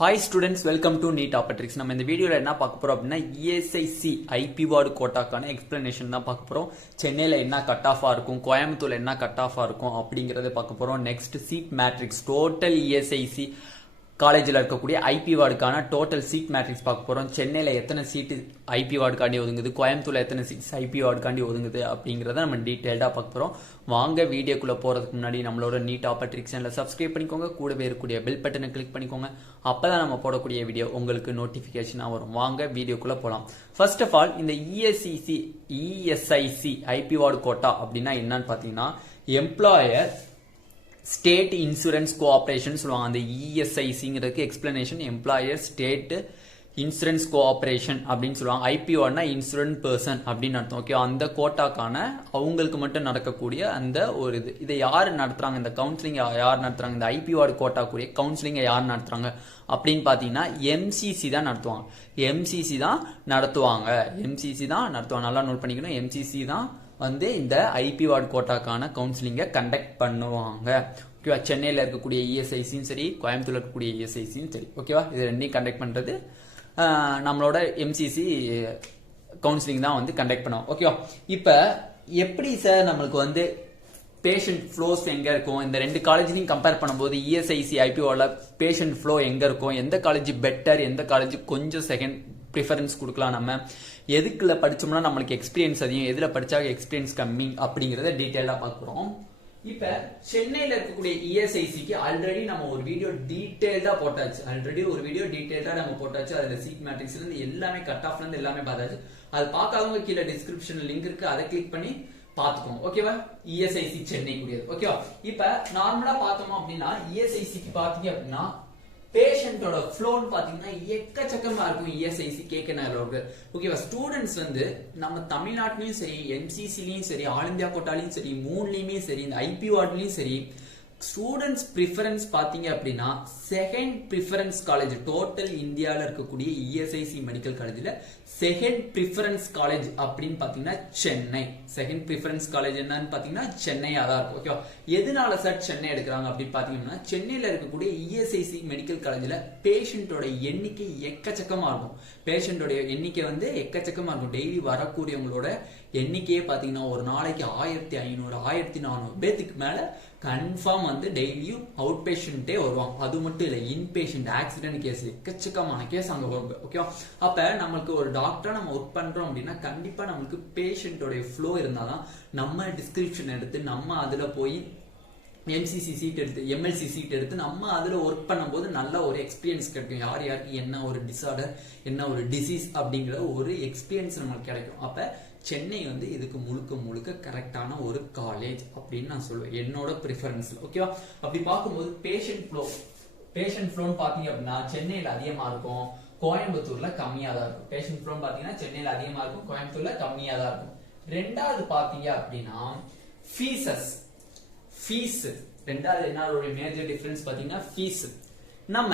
Hi students, welcome to Neet Optics. நம்ம இந்த வீடியோல என்ன பார்க்க போறோம் அப்படினா ESIC IP வார்டு கோட்டாக்கான எக்ஸ்பிளனேஷன் தான் பார்க்க போறோம். சென்னையில என்ன கட் ஆஃபா இருக்கும், கோயம்புத்தூர்ல என்ன கட் ஆஃபா இருக்கும் அப்படிங்கறத பார்க்க போறோம். Next seat matrix total ESIC காலேஜில் இருக்கக்கூடிய ஐபி வார்டுக்கான டோட்டல் சீட் மேட்ரிக்ஸ் பார்க்க போகிறோம். சென்னையில் எத்தனை சீட்டு ஐபி வார்டுக்காண்டி ஒதுங்குது, கோயம்புத்தூரில் எத்தனை சீட்ஸ் ஐபி வார்டுக்காண்டி ஒதுங்குது அப்படிங்கிறத நம்ம டீட்டெயில்டாக பார்க்க போகிறோம். வாங்க வீடியோக்குள்ளே போகிறதுக்கு முன்னாடி நம்மளோட நீட் ஆப்பர்ட்ரிக்ஸ் சேனலை சப்ஸ்கிரைப் பண்ணிக்கோங்க, கூடவே இருக்கக்கூடிய பெல் பட்டனை கிளிக் பண்ணிக்கோங்க. அப்போ தான் நம்ம போடக்கூடிய வீடியோ உங்களுக்கு நோட்டிஃபிகேஷனாக வரும். வாங்க வீடியோக்குள்ளே போகலாம். ஃபர்ஸ்ட் ஆஃப் ஆல் இந்த ESIC ஐபி வார்டு கோட்டா அப்படின்னா என்னன்னு பார்த்தீங்கன்னா எம்ப்ளாயர் ஸ்டேட் இன்சூரன்ஸ் கோஆபரேஷன் சொல்லுவாங்க. அந்த ESICங்கிறதுக்கு explanation employer state insurance cooperation அப்படின்னு சொல்லுவாங்க. ஐபிஓனா இன்சூரன்ஸ் பர்சன் அப்படின்னு அர்த்தம். ஓகே, அந்த கோட்டாக்கான அவங்களுக்கு மட்டும் நடக்கக்கூடிய அந்த ஒரு இதை யார் நடத்துறாங்க, இந்த கவுன்சிலிங் யார் நடத்துறாங்க, இந்த ஐபி வார்டு கோட்டாக்குரிய கவுன்சிலிங்கை யார் நடத்துறாங்க அப்படின்னு பார்த்தீங்கன்னா எம்சிசி தான் நடத்துவாங்க. எம்சிசி தான் நடத்துவாங்க. நல்லா நோட் பண்ணிக்கணும். எம்சிசி தான் வந்து இந்த ஐபி வார்டு கோட்டாக்கான கவுன்சிலிங்கை கண்டக்ட் பண்ணுவாங்க. ஓகேவா, சென்னையில் இருக்கக்கூடிய ESICயும் சரி, கோயம்புத்தூர்ல இருக்கக்கூடிய ESICயும் சரி. ஓகேவா, இது ரெண்டையும் கண்டக்ட் பண்றது நம்மளோட எம்சிசி கவுன்சிலிங் தான் வந்து கண்டக்ட் பண்ணுவோம். ஓகேவா, இப்ப எப்படி சார் நம்மளுக்கு வந்து பேஷண்ட் ஃப்ளோஸ் எங்க இருக்கும், இந்த ரெண்டு காலேஜையும் கம்பேர் பண்ணும்போது ESIC ஐபிஓல பேஷண்ட் ஃப்ளோ எங்க இருக்கும், எந்த காலேஜ் பெட்டர், எந்த காலேஜ் கொஞ்சம் செகண்ட் ப்ரிஃபரன்ஸ் கொடுக்கலாம், நம்ம எதுக்குள்ள படிச்சோம்னா நம்மளுக்கு எக்ஸ்பீரியன்ஸ் அதிகம், எதுல படிச்சா எக்ஸ்பீரியன்ஸ் கம்மி அப்படிங்கறத டீடைலா பார்க்கிறோம். இப்ப சென்னையில இருக்கக்கூடிய ESICக்கு ஆல்ரெடி நம்ம ஒரு வீடியோ டீடைல்டா போட்டாச்சு. நம்ம போட்டாச்சு. அதுல சீட் மேட்ரிக்ஸ்ல இருந்து எல்லாமே கட் ஆஃப்ல இருந்து எல்லாமே பார்த்தாச்சு. அது பார்க்காதவங்க கீழே டிஸ்கிரிப்ஷன் லிங்க் இருக்கு, அதை கிளிக் பண்ணி பாத்துக்கோங்க. ஓகேவா, ESIC சென்னை கூடியது. ஓகேவா, இப்ப நார்மலா பார்த்தோம் அப்படின்னா ESICக்கு பாத்தீங்க அப்படின்னா பேஷண்டோட ஃப்ளோன்னு பாத்தீங்கன்னா எக்கச்சக்கமா இருக்கும். ESIC கேட்க ஓகேவா, ஸ்டூடெண்ட்ஸ் வந்து நம்ம தமிழ்நாட்டிலையும் சரி, எம்சிசிலையும் சரி, ஆல் இந்தியா கோட்டாலையும் சரி, மூணுலயுமே சரி, இந்த ஐபி வார்டுலயும் சரி, ஸ்டூடெண்ட்ஸ் ப்ரிஃபரன்ஸ் பாத்தீங்க அப்படின்னா செகண்ட் ப்ரிஃபரன்ஸ் காலேஜ் டோட்டல் இந்தியாவில் இருக்கக்கூடிய ESIC மெடிக்கல் காலேஜ்ல செகண்ட் ப்ரிஃபரன்ஸ் காலேஜ் அப்படின்னு பாத்தீங்கன்னா சென்னை. செகண்ட் ப்ரிஃபரன்ஸ் காலேஜ் என்னன்னு பாத்தீங்கன்னா சென்னையா தான் இருக்கும். ஓகேவா, எதனால சார் சென்னை எடுக்கிறாங்க அப்படின்னு பாத்தீங்கன்னா சென்னையில இருக்கக்கூடிய ESIC மெடிக்கல் காலேஜ்ல பேஷண்டோட எண்ணிக்கை எக்கச்சக்கமா இருக்கும். பேஷண்டோட எண்ணிக்கை வந்து எக்கச்சக்கமா இருக்கும். டெய்லி வரக்கூடியவங்களோட எண்ணிக்கையே பாத்தீங்கன்னா ஒரு நாளைக்கு 1500 1400 பேத்துக்கு மேல கன்ஃபார்ம் வந்து டெய்லியும் அவுட் பேஷண்டே வருவாங்க. அது மட்டும் இல்ல, இன்பேஷண்ட் ஆக்சிடென்ட் கேஸ் எக்கச்சக்கமான கேஸ் அங்க வரும். ஓகேவா, அப்ப நம்மளுக்கு ஒரு டாக்டரா நம்ம ஒர்க் பண்றோம் அப்படின்னா கண்டிப்பா நம்மளுக்கு பேஷண்டோட ஃப்ளோ இருந்தாதான் நம்ம டிஸ்கிரிப்ஷன் எடுத்து நம்ம அதுல போய் எம்சிசி சீட் எடுத்து MLC சீட் எடுத்து நம்ம அதுல ஒர்க் பண்ணும்போது நல்ல ஒரு எக்ஸ்பீரியன்ஸ் கிடைக்கும். யார் யாருக்கு என்ன ஒரு டிசார்டர், என்ன ஒரு டிசீஸ் அப்படிங்கிற ஒரு எக்ஸ்பீரியன்ஸ் நமக்கு கிடைக்கும். அப்ப சென்னை வந்து இதுக்கு முழுக்க கரெக்டான ஒரு காலேஜ் அப்படின்னு நான் சொல்லுவேன் என்னோட ப்ரிஃபரன்ஸ்ல. ஓகேவா, அப்படி பார்க்கும்போது பேஷண்ட் ஃப்ளோன்னு பாத்தீங்க அப்படின்னா சென்னையில அதிகமா இருக்கும், கோயம்புத்தூர்ல கம்மியா தான் இருக்கும். பேஷண்ட் ஃப்ளோன்னு பாத்தீங்கன்னா சென்னையில அதிகமா இருக்கும், கோயம்புத்தூர்ல கம்மியா தான் இருக்கும். ரெண்டாவது பாத்தீங்க அப்படின்னா ஃபீஸ் ரெண்டாவது என்ன ஒரு மேஜர் டிஃபரன்ஸ் பாத்தீங்கன்னா ஃபீஸ். நம்ம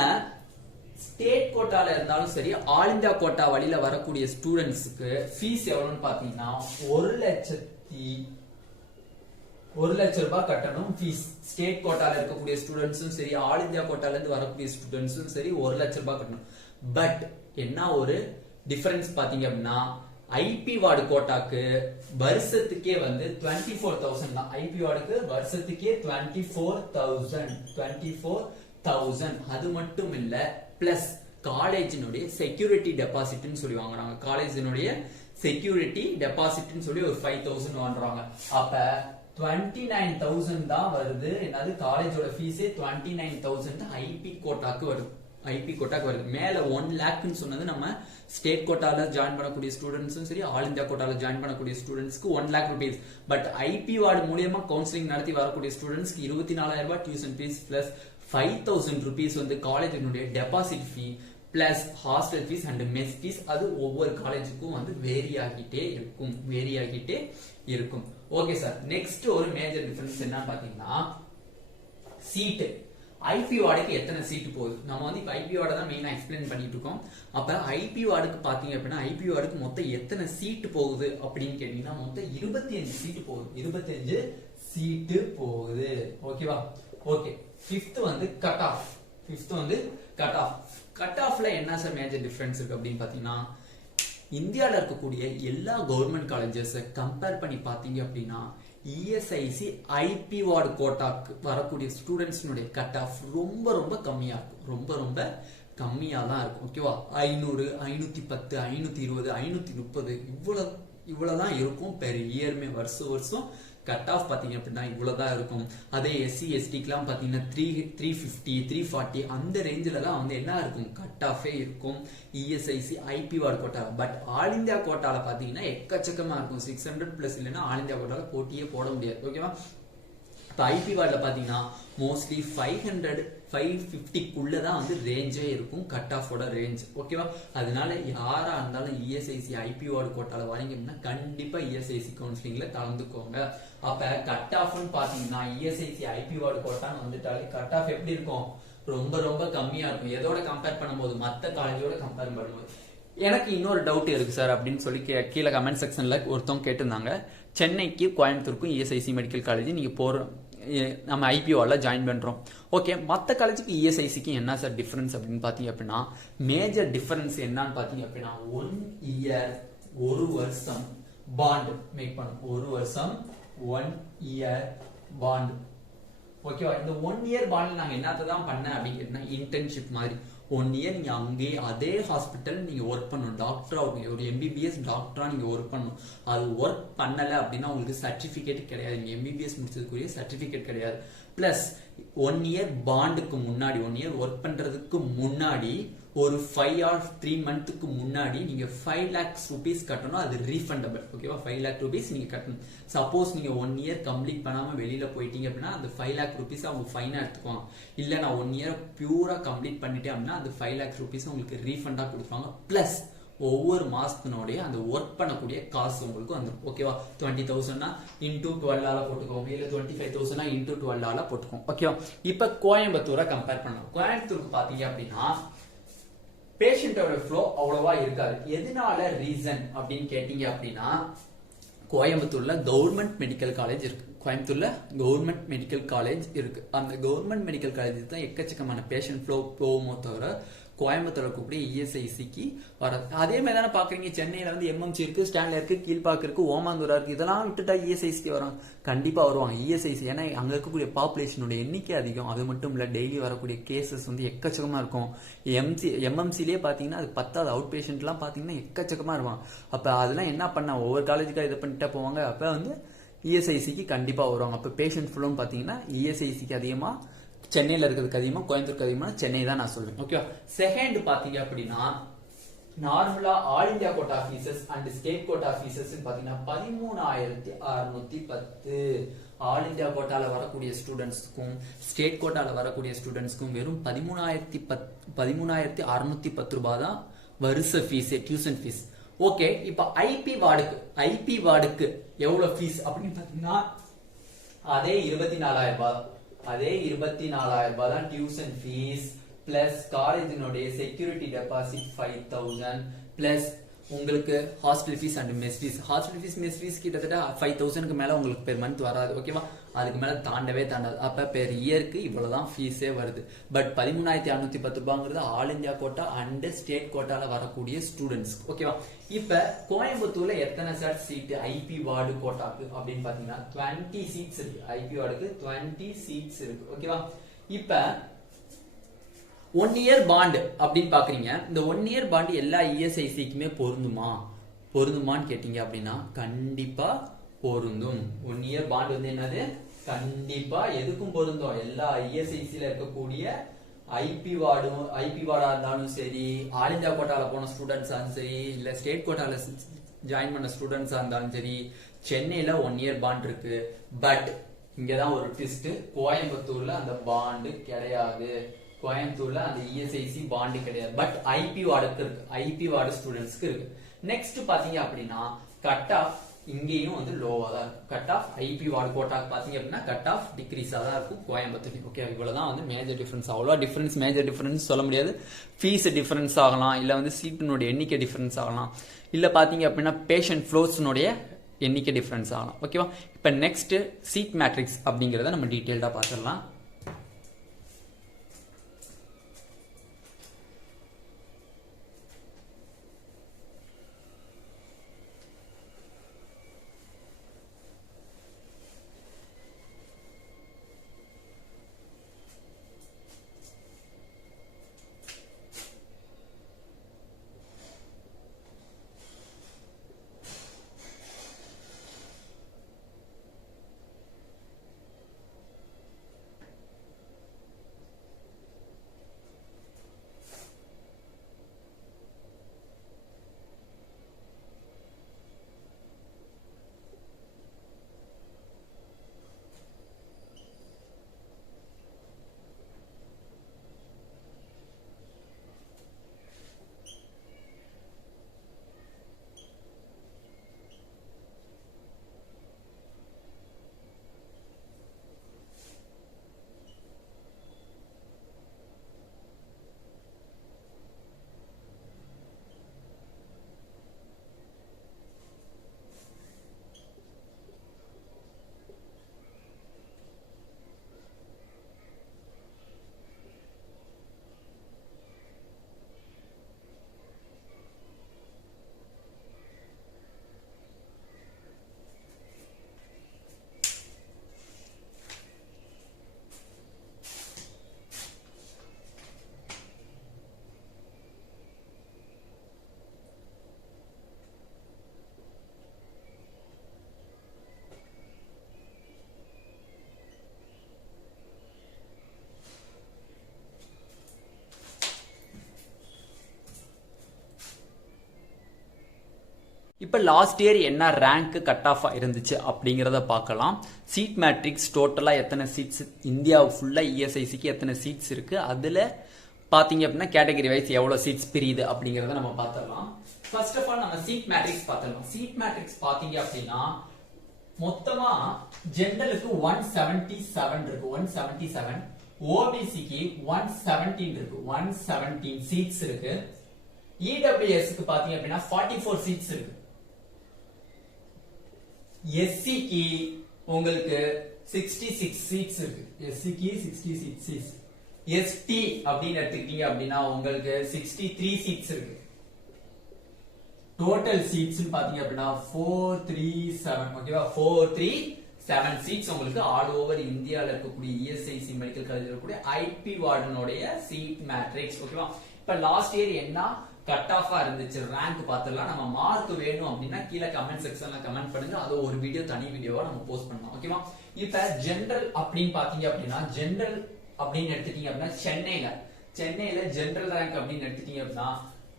ஸ்டேட் கோட்டால இருந்தாலும் சரி, ஆல் இந்தியா கோட்டா வழியில வரக்கூடிய ஸ்டூடெண்ட்ஸ்க்கு ஃபீஸ் எவ்வளவுன்னு பாத்தீங்கன்னா 1,00,000 ரூபாய் கட்டணும் ஃபீஸ். ஸ்டேட் கோட்டால இருக்கக்கூடிய ஸ்டூடெண்ட்ஸும் சரி, ஆல் இந்தியா கோட்டால இருந்து வரக்கூடிய ஸ்டூடெண்ட்ஸும் சரி 1,00,000 ரூபாய் கட்டணும். பட் என்ன ஒரு டிஃபரன்ஸ் பாத்தீங்க அப்படின்னா ஐபி வார்டு கோட்டாக்கு வருஷத்துக்கே வந்து 24,000 தான். ஐபி வார்டுக்கு வருஷத்துக்கே 24,000. அது மட்டும் இல்ல, பிளஸ் காலேஜினுடைய செக்யூரிட்டி டெபாசிட்னு சொல்லி வாங்குறாங்க. காலேஜினுடைய செக்யூரிட்டி டெபாசிட்னு சொல்லி ஒரு 5,000 வாங்குறாங்க. அப்ப 29,000 தான் வருது. என்னது, காலேஜோட ஃபீஸே 29,000 ஐபி கோட்டாக்கு வருது. மேல 1 லேக்னு சொன்னது நம்ம ஸ்டேட் கோட்டால ஜாயின் பண்ணக்கூடிய ஸ்டூடெண்ட்ஸும் சரி, ஆல் இந்தியா கோட்டால ஜாயின் பண்ணக்கூடிய ஸ்டூடெண்ட்ஸ்க்கு 1 lakh rupees. But IP ward மூலியமா கவுன்சிலிங் நடத்தி வரக்கூடிய ஸ்டூடெண்ட்ஸ்க்கு 24,000 ரூபாய் டியூஷன் ஃபீஸ் பிளஸ் 5,000 ருபீஸ் வந்து காலேஜினுடைய deposit fee plus hostel fees and mess fees. அது ஒவ்வொரு காலேஜுக்கும் வந்து வேரி ஆகிட்டே இருக்கும். ஓகே சார், நெக்ஸ்ட் ஒரு மேஜர் டிஃபரன்ஸ் என்னன்னு பாத்தீங்கன்னா சீட்டு. ஐபி வார்டுக்கு எத்தனை சீட்டு போகுது, நம்ம வந்து இப்ப ஐபி வார்டை தான் மெயினா எக்ஸ்பிளைன் பண்ணிட்டு இருக்கோம். அப்ப ஐபி வார்டுக்கு பாத்தீங்க அப்படின்னா ஐபி வார்டுக்கு மொத்தம் எத்தனை சீட்டு போகுது அப்படின்னு கேட்டீங்கன்னா மொத்தம் 25 சீட்டு போகுது. 25 சீட்டு போகுது. ஓகேவா, ஓகே. ஃபிஃப்த் வந்து கட் ஆஃப். கட் ஆஃப்ல என்ன சார் மேஜர் டிஃபரன்ஸ் இருக்கு அப்படின்னு பாத்தீங்கன்னா இந்தியாவில் இருக்கக்கூடிய எல்லா கவர்மெண்ட் காலேஜஸ் கம்பேர் பண்ணி பார்த்தீங்க அப்படின்னா இஎஸ்ஐசி ஐபி வார்டு கோட்டாக்கு வரக்கூடிய ஸ்டூடெண்ட்ஸ்னுடைய கட் ஆஃப் ரொம்ப ரொம்ப கம்மியா இருக்கும். ரொம்ப ரொம்ப கம்மியா தான் இருக்கும். ஓகேவா? 500, 510, 520, 530 இவ்வளவுதான் இருக்கும் பெர் இயர்மே. வருஷம் கட் ஆஃப் பாத்தீங்க அப்படின்னா இவ்வளவுதான் இருக்கும். அதே எஸ்சி எஸ்டிக்கெல்லாம் பாத்தீங்கன்னா 350, 340 அந்த ரேஞ்சில தான் வந்து என்ன இருக்கும் கட் ஆஃபே இருக்கும் ESIC IP ward quota. But all India கோட்டால பாத்தீங்கன்னா எக்கச்சக்கமா இருக்கும். 600+ இல்லைன்னா ஆல் இந்தியா கோட்டால போட்டியே போட முடியாது. ஓகேவா? இப்போ ஐபி வார்டில் பார்த்தீங்கன்னா மோஸ்ட்லி 500, 550 வந்து ரேஞ்சே இருக்கும் கட் ஆஃபோட ரேஞ்ச். ஓகேவா? அதனால யாரா இருந்தாலும் இஎஸ்ஐசி ஐபி வார்டு கோட்டால வரீங்க அப்படின்னா கண்டிப்பா இஎஸ்ஐசி கவுன்சிலிங்ல கலந்துக்கோங்க. அப்ப கட் ஆஃப்னு பாத்தீங்கன்னா இஎஸ்ஐசி ஐபி வார்டு கோட்டான்னு வந்துட்டாலே கட் ஆஃப் எப்படி இருக்கும்? ரொம்ப ரொம்ப கம்மியா இருக்கும். எதோட கம்பேர் பண்ணும்போது? மற்ற காலேஜோட கம்பேர் பண்ணும்போது. எனக்கு இன்னொரு டவுட் இருக்கு சார் அப்படின்னு சொல்லி கீழே கமெண்ட் செக்ஷன்ல ஒருத்தவங்க கேட்டிருந்தாங்க. சென்னைக்கு கோயம்புத்தூருக்கும் இஎஸ்ஐசி மெடிக்கல் காலேஜ் நீங்க நம்ம ஐபிஓல ஜாயின் பண்றோம். ஓகே, மற்ற காலேஜுக்கு இஎஸ்ஐசிக்கு என்ன சார் டிஃபரன்ஸ் அப்படின்னு பாத்தீங்க அப்படின்னா மேஜர் டிஃபரன்ஸ் என்னன்னு பாத்தீங்க அப்படின்னா 1 இயர் 1 வருஷம் பாண்ட் மேக் பண்ணும். 1 வருஷம் 1 இயர் பாண்ட். ஓகேவா? இந்த 1 இயர் பாண்ட் நாங்க என்னத்தை தான் பண்ண அப்படின்னு கேட்டீங்கன்னா இன்டர்ன்ஷிப் மாதிரி 1 இயர் நீங்க அங்கே அதே ஹாஸ்பிட்டல் நீங்க ஒர்க் பண்ணணும். டாக்டரா ஒரு எம்பிபிஎஸ் டாக்டரா நீங்க ஒர்க் பண்ணணும். அது ஒர்க் பண்ணல அப்படின்னா உங்களுக்கு சர்டிபிகேட் கிடையாது. நீங்க எம்பிபிஎஸ் முடிச்சதுக்குரிய சர்டிபிகேட் கிடையாது. பிளஸ் 1 இயர் பாண்டுக்கு முன்னாடி 1 இயர் ஒர்க் பண்றதுக்கு முன்னாடி ஒரு 5 or 3 மந்த்துக்கு முன்னாடி நீங்க 5 lakhs rupees கட்டணும். அது ரீஃபண்டபிள். ஓகேவா? 5 lakh rupees நீங்க கட்டணும். சப்போஸ் நீங்க 1 இயர் கம்ப்ளீட் பண்ணாம வெளியில போயிட்டீங்க அப்படின்னா அந்த 5 lakh rupees அவங்க ஃபைனா எடுத்துக்குவாங்க. இல்ல நான் 1 இயர் பியூரா கம்ப்ளீட் பண்ணிட்டேன் அப்படின்னா அந்த 5 lakh rupees உங்களுக்கு ரீஃபண்டா கொடுப்பாங்க. பிளஸ் ஒவ்வொரு மாசத்தினுடைய அந்த ஒர்க் பண்ணக்கூடிய காசு உங்களுக்கு வந்துடும். ஓகேவா? 20,000 into 12 போட்டுக்கோங்க. இல்ல 25,000 into 12 போட்டுக்கோங்க. ஓகேவா? இப்ப கோயம்புத்தூரை கம்பேர் பண்ணலாம். கோயம்புத்தூருக்கு பாத்தீங்க அப்படின்னா பேஷண்டோட ஃப்ளோ அவ்வளவா இருக்காது. எதனால ரீசன் அப்படின்னு கேட்டீங்க அப்படின்னா கோயம்புத்தூர்ல கவர்மெண்ட் மெடிக்கல் காலேஜ் இருக்கு. கோயம்புத்தூர்ல கவர்மெண்ட் மெடிக்கல் காலேஜ் இருக்கு. அந்த கவர்மெண்ட் மெடிக்கல் காலேஜ் தான் எக்கச்சக்கமான பேஷண்ட் ஃப்ளோ போகுமோ தவிர கோயம்புத்தூர்ல கூடிய இஎஸ்ஐசிக்கு வராது. அதே மாதிரி தானே பாக்குறீங்க சென்னையில வந்து எம்எம்சி இருக்கு, ஸ்டான்ல இருக்கு, கீழ்பாக்கு இருக்கு, ஓமாந்தூரா இருக்கு. இதெல்லாம் விட்டுட்டா இஎஸ்ஐசிக்கு வரும். கண்டிப்பா வருவாங்க இஎஸ்ஐசி. ஏன்னா அங்க இருக்கக்கூடிய பாப்புலேஷனோட எண்ணிக்கை அதிகம். அது மட்டும் இல்ல டெய்லி வரக்கூடிய கேசஸ் வந்து எக்கச்சக்கமா இருக்கும். எம்எம்சிலேயே பாத்தீங்கன்னா அது 10வது அவுட் பேஷண்ட் எல்லாம் பாத்தீங்கன்னா எக்கச்சக்கமா இருக்கும். அப்ப அதெல்லாம் என்ன பண்ண ஒவ்வொரு காலேஜுக்கா இதை பண்ணிட்டா போவாங்க. அப்ப வந்து இஎஸ்ஐசிக்கு கண்டிப்பா வருவாங்க. அப்ப பேஷண்ட் ஃபுல்லும் பாத்தீங்கன்னா இஎஸ்ஐசிக்கு அதிகமா, சென்னையில இருக்கிறதுக்கு அதிகமா, கோயம்புத்தூருக்கு அதிகமா சென்னை தான் நான் சொல்றேன். ஓகே, செகண்ட் பாத்தீங்க அப்படின்னா நார்மலா all India quota fees and state quota fees பாத்தீங்கன்னா 13,610. ஆல் இந்தியா கோட்டால வரக்கூடிய ஸ்டூடெண்ட்ஸ்க்கும் ஸ்டேட் கோட்டால வரக்கூடிய ஸ்டூடெண்ட்ஸ்க்கும் வெறும் 13,610 ரூபாய் தான் வருஷ ஃபீஸ், டியூஷன் ஃபீஸ். ஓகே, இப்ப ஐபி வார்டுக்கு எவ்வளவு ஃபீஸ் அப்படின்னு பாத்தீங்கன்னா அதே 24,000 ரூபாய். அதே 24,000 ரூபாய் தான் டியூஷன் ஃபீஸ். பிளஸ் காலேஜினுடைய செக்யூரிட்டி டெபாசிட் 5,000 பிளஸ் உங்களுக்கு hostel fees and mess fees. Hostel fees mess fees கிட்டத்தட்ட 5,000க்கு மேல உங்களுக்கு பெர் மந்த் வராது. ஓகேவா? அதுக்கு மேல தாண்டவே தாண்டாது. அப்ப பெர் இயருக்கு இவ்வளவுதான் ஃபீஸே வருது. பட் 13,610 ரூபாங்கிறது all India quota and state கோட்டால வரக்கூடிய ஸ்டூடெண்ட்ஸ். ஓகேவா? இப்ப கோயம்புத்தூர்ல எத்தனை சார் சீட் ஐபி வார்டு கோட்டாக்கு அப்படின்னு பாத்தீங்கன்னா 20 சீட்ஸ் இருக்கு. ஐபி வார்டுக்கு 20 சீட்ஸ் இருக்கு. ஓகேவா? இப்ப 1 இயர் பாண்ட் அப்படின்னு பாக்குறீங்க. இந்த 1 இயர் பாண்ட் எல்லா இஎஸ்ஐசிக்குமே பொருந்துமான்னு கேட்டீங்க அப்படின்னா கண்டிப்பா பொருந்தும். 1 இயர் பாண்ட் வந்து என்னது கண்டிப்பா எதுக்கும் பொருந்தும். எல்லா இஎஸ்ஐசில இருக்கக்கூடிய ஐபி வார்டா இருந்தாலும் சரி, ஆல் இந்தியா கோட்டால போன ஸ்டூடெண்ட்ஸா சரி, இல்ல ஸ்டேட் கோட்டால ஜாயின் பண்ண ஸ்டூடெண்ட்ஸா இருந்தாலும் சரி, சென்னையில 1 இயர் பாண்ட் இருக்கு. பட் இங்கதான் ஒரு ட்விஸ்ட், கோயம்புத்தூர்ல அந்த பாண்டு கிடையாது. கோயம்புத்தூர்ல அந்த இஎஸ்ஐசி பாண்டு கிடையாது. பட் ஐபி வார்டுக்கு இருக்கு. ஐபி வார்டு ஸ்டூடெண்ட்ஸ்க்கு இருக்கு. நெக்ஸ்ட் பாத்தீங்க அப்படின்னா கட் ஆஃப் இங்கேயும் வந்து லோவா தான் இருக்கும். கட் ஆஃப் ஐபி வார்டு கோட்டாக்கு பாத்தீங்க அப்படின்னா கட் ஆஃப் டிக்ரீஸா தான் இருக்கும் கோயம்புத்தூர். ஓகே, இவ்வளவுதான் வந்து மேஜர் டிஃபரன்ஸ். அவ்வளோ டிஃபரன்ஸ் மேஜர் டிஃபரன்ஸ் சொல்ல முடியாது. ஃபீஸ் டிஃபரன்ஸ் ஆகலாம், இல்ல வந்து சீட்டினுடைய எண்ணிக்கை டிஃபரன்ஸ் ஆகலாம், இல்ல பாத்தீங்க அப்படின்னா பேஷண்ட் ஃப்ளோஸ்னுடைய எண்ணிக்கை டிஃபரன்ஸ் ஆகலாம். ஓகேவா? இப்ப நெக்ஸ்ட் சீட் மேட்ரிக்ஸ் அப்படிங்கறத நம்ம டீடைல்டா பார்த்துடலாம். இப்போ லாஸ்ட் இயர் என்ன ரேங்க் கட் ஆஃப் இருந்துச்சு அப்படிங்கிறத பார்க்கலாம். சீட் மேட்ரிக்ஸ் டோட்டலாக எத்தனை சீட்ஸ் இந்தியா ஃபுல்லாக இஎஸ்ஐசிக்கு எத்தனை சீட்ஸ் இருக்கு, அதில் பார்த்தீங்க அப்படின்னா கேட்டகரி வைஸ் எவ்வளோ சீட்ஸ் பிரியுது அப்படிங்கிறத நம்ம பார்த்துடலாம். ஃபர்ஸ்ட் ஆஃப் ஆல் நம்ம சீட் மேட்ரிக்ஸ் பார்த்துடலாம். சீட் மேட்ரிக்ஸ் பார்த்தீங்க அப்படின்னா மொத்தமா ஜெனரலுக்கு 177 இருக்கு, 177. ஓபிசிக்கு 117 இருக்கு, 117 சீட்ஸ் இருக்கு. இடபிள்யூஎஸ்க்கு பாத்தீங்க அப்படின்னா 44 சீட்ஸ் இருக்கு. எஸ்சிக்கு உங்களுக்கு 66 சீட்ஸ் இருக்கு, எஸ்சிக்கு 66 சீட்ஸ். எஸ்டி அப்படின்னு எடுத்துக்கிட்டீங்க அப்படின்னா உங்களுக்கு 63 சீட்ஸ் இருக்கு. டோட்டல் சீட்ஸ் பாத்தீங்க அப்படின்னா 437, ஓகேவா, 437 சீட்ஸ் உங்களுக்கு ஆல் ஓவர் இந்தியால இருக்கக்கூடிய இஎஸ்ஐசி மெடிக்கல் காலேஜ் இருக்கக்கூடிய ஐபி வார்டனுடைய சீட் மேட்ரிக்ஸ், ஓகேவா. இப்ப லாஸ்ட் இயர் என்ன கட் ஆஃபா இருந்துச்சு ரேங்க் பாத்துடலாம். நம்ம மார்க் வேணும் அப்படின்னா கீழே கமெண்ட் செக்ஷன்ல கமெண்ட் பண்ணுங்க, அது ஒரு வீடியோ தனி வீடியோவா நம்ம போஸ்ட் பண்ணலாம், ஓகேவா. இப்ப ஜெனரல் அப்படின்னு பாத்தீங்க அப்படின்னா ஜெனரல் அப்படின்னு எடுத்துட்டீங்க அப்படின்னா சென்னையில ஜெனரல் ரேங்க் அப்படின்னு எடுத்துட்டீங்க அப்படின்னா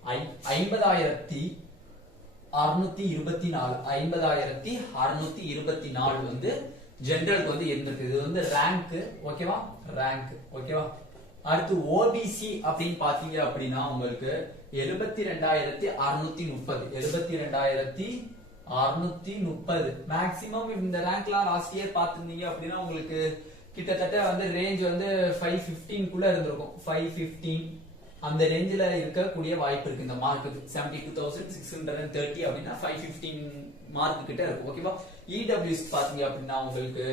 50,624 வந்து ஜெனரலுக்கு வந்து இருந்திருக்கு. இது வந்து ரேங்க், ஓகேவா, ரேங்க், ஓகேவா. அடுத்து ஓபிசி அப்படின்னு பாத்தீங்க அப்படின்னா உங்களுக்கு 72,630 மேக்ஸிமம் இந்த ரேங்க்லாம் லாஸ்ட் இயர் பாத்துருந்தீங்க அப்படின்னா உங்களுக்கு கிட்டத்தட்ட வந்து ரேஞ்ச் வந்து 515 குள்ள இருந்திருக்கும், 515 அந்த ரேஞ்சில இருக்கக்கூடிய வாய்ப்பு இருக்கு. இந்த மார்க்குக்கு 72,630 அப்படின்னா 515 மார்க் கிட்ட இருக்கும், ஓகேவா. இடபிள்யூஎஸ் பாத்தீங்க அப்படின்னா உங்களுக்கு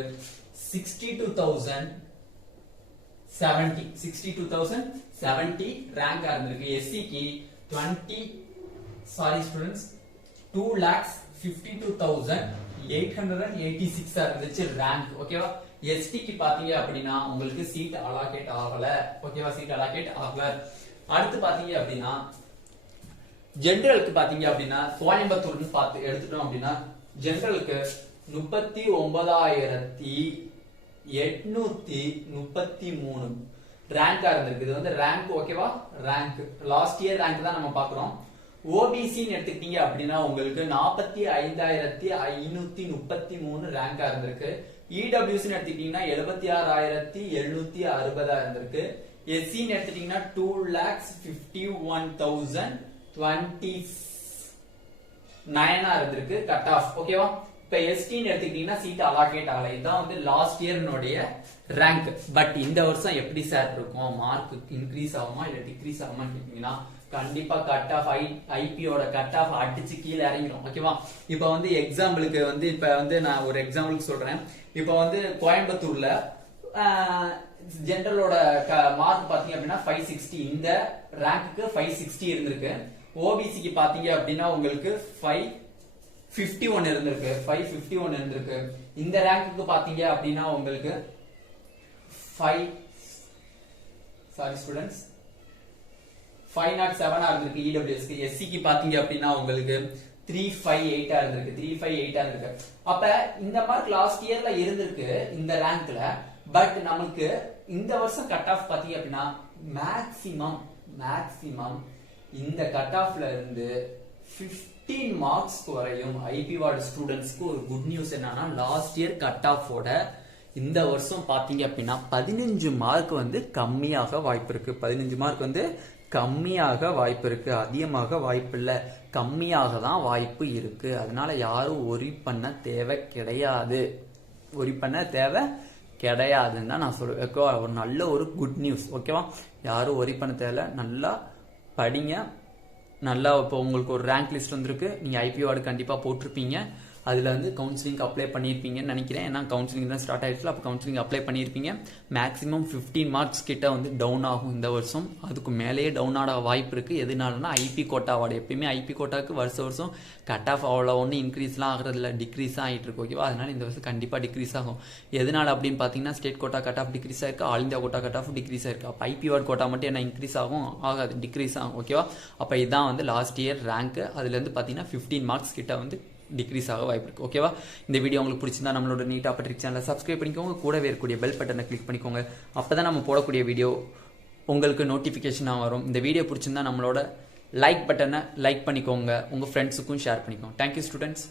62,070 ரேங்கா இருந்திருக்கு. எஸ்சிக்கு 2,52,886 இருந்துச்சு ரேங்க், ஓகேவா. எஸ்டிக்கு பாத்தீங்க அப்படின்னா உங்களுக்கு சீட் அலாகேட் ஆகல, ஓகேவா, சீட் அலாகேட் ஆகல. அடுத்து பாத்தீங்க அப்படின்னா ஜெனரலுக்கு பாத்தீங்க அப்படின்னா கோயம்புத்தூர்னு பார்த்து எடுத்துட்டோம் அப்படின்னா ஜெனரலுக்கு 39,833 ரேங்கா இருந்திருக்கு. இது வந்து ரேங்க், ஓகேவா, ரேங்க் லாஸ்ட் இயர் ரேங்க் தான் நம்ம பாக்குறோம். ஓபிசின்னு எடுத்துக்கிட்டீங்க அப்படின்னா உங்களுக்கு 45,533 ரேங்கா இருந்திருக்கு. இடபிள்யூஸ் எடுத்துக்கிட்டீங்கன்னா 76,760 இருந்திருக்கு. எஸ்சின்னு எடுத்துட்டீங்கன்னா 2,51,029 இருந்திருக்கு கட் ஆஃப், ஓகேவா. இப்ப எஸ்டின்னு எடுத்துக்கிட்டீங்கன்னா சீட் அலாகேட் ஆகல. இதுதான் வந்து லாஸ்ட் இயர்னுடைய ரேங்க். பட் இந்த வருஷம் எப்படி சார் இருக்கும், மார்க் இன்க்ரீஸ் ஆகுமா இல்ல டிக்ரீஸ் ஆகுமான்னு கேட்டீங்கன்னா கண்டிப்பா கட் ஆஃப் ஐபியோட கட் ஆஃப் அடிச்சு கீழே இறங்கிடும், ஓகேவா. இப்ப வந்து எக்ஸாம்பிளுக்கு வந்து இப்ப வந்து நான் ஒரு எக்ஸாம்பிளுக்கு சொல்றேன். இப்ப வந்து கோயம்புத்தூர்ல ஜெனரலோட மார்க் பாத்தீங்க அப்படின்னா 560, இந்த ரேங்க்கு 560 இருந்திருக்கு. ஓபிசிக்கு பாத்தீங்க அப்படின்னா உங்களுக்கு 551 இருந்திருக்கு, 551 இருந்திருக்கு. இந்த ரேங்க்கு பாத்தீங்க அப்படின்னா உங்களுக்கு 507 இருந்திருக்கு இடபிள்யூஎஸ்க்கு. எஸ்சிக்கு பாத்தீங்க அப்படின்னா உங்களுக்கு 358 இருந்திருக்கு, 358 இருந்திருக்கு. அப்ப இந்த மார்க் லாஸ்ட் இயர்ல இருந்திருக்கு இந்த ரேங்க்ல. பட் நமக்கு இந்த வருஷம் கட் ஆஃப் பாத்தீங்க அப்படின்னா மேக்ஸிமம் இந்த கட் ஆஃப்ல இருந்து 15 மார்க்ஸ் குறையும். ஐபி வார்டு ஸ்டூடெண்ட்ஸ்க்கு ஒரு குட் நியூஸ் என்னன்னா லாஸ்ட் இயர் கட் ஆஃபோட இந்த வருஷம் பாத்தீங்க அப்படின்னா 15 மார்க் வந்து கம்மியாக வாய்ப்பு இருக்கு. 15 மார்க் வந்து கம்மியாக வாய்ப்பு இருக்கு, அதிகமாக வாய்ப்பு இல்ல, கம்மியாக தான் வாய்ப்பு இருக்கு. அதனால யாரும் ஒரி பண்ண தேவை கிடையாது, ஒரி பண்ண தேவை கிடையாதுன்னு தான் நான் சொல்லுவேன். ஒரு நல்ல ஒரு குட் நியூஸ், ஓகேவா. யாரும் ஒரி பண்ண தேவை, நல்லா படிங்க, நல்லா. இப்போ உங்களுக்கு ஒரு ரேங்க் லிஸ்ட் வந்திருக்கு, நீங்க ஐபி வார்டு கண்டிப்பா போட்டிருப்பீங்க. அதுல வந்து கவுன்சிலிங் அப்ளை பண்ணிருப்பீங்கன்னு நினைக்கிறேன். ஏன்னா கவுன்சிலிங் தான் ஸ்டார்ட் ஆயிடுச்சு, அப்போ கவுன்சிலிங் அப்ளை பண்ணிருப்பீங்க. மேக்ஸிமம் 15 மார்க்ஸ் கிட்ட வந்து டவுன் ஆகும் இந்த வருஷம், அதுக்கு மேலேயே டவுன் ஆக வாய்ப்பு இருக்கு. எதுனாலனா ஐபி கோட்டா அவார்டு, எப்பயுமே ஐபி கோட்டாக்கு வருஷம் கட் ஆஃப் அவ்வளோ ஒன்று இன்க்ரீஸ்லாம் ஆகிறது இல்லை, டிக்ரீஸ் தான் ஆகிட்டு இருக்கு, ஓகேவா. அதனால இந்த வருஷம் கண்டிப்பா டிக்ரீஸ் ஆகும். எதனால அப்படின்னு பாத்தீங்கன்னா state quota cut off decrease ஆயிருக்கு, all India quota cut off decrease ஆயிருக்கு. அப்போ ஐபி வார்டு கோட்டா மட்டும் என்ன இன்க்ரீஸ் ஆகும், ஆகாது, டிக்ரீஸ் ஆகும், ஓகேவா. அப்போ இதான் வந்து லாஸ்ட் இயர் ரேங்க். அதுல இருந்து பாத்தீங்கன்னா 15 மார்க்ஸ் கிட்ட வந்து டிக்ரீஸ் ஆக வாய்ப்பு இருக்கு, ஓகேவா. இந்த வீடியோ உங்களுக்கு பிடிச்சிருந்தா நம்மளோட நீட் ஆப்பர்ட்ரிக் சேனலை சப்ஸ்கிரைப் பண்ணிக்கோங்க, கூடவே இருக்கக்கூடிய பெல் பட்டனை கிளிக் பண்ணிக்கோங்க. அப்பதான் நம்ம போடக்கூடிய வீடியோ உங்களுக்கு நோட்டிபிகேஷனாக வரும். இந்த வீடியோ பிடிச்சிருந்தா நம்மளோட லைக் பட்டனை லைக் பண்ணிக்கோங்க, உங்கள் ஃப்ரெண்ட்ஸுக்கும் ஷேர் பண்ணிக்கோங்க. Thank you students.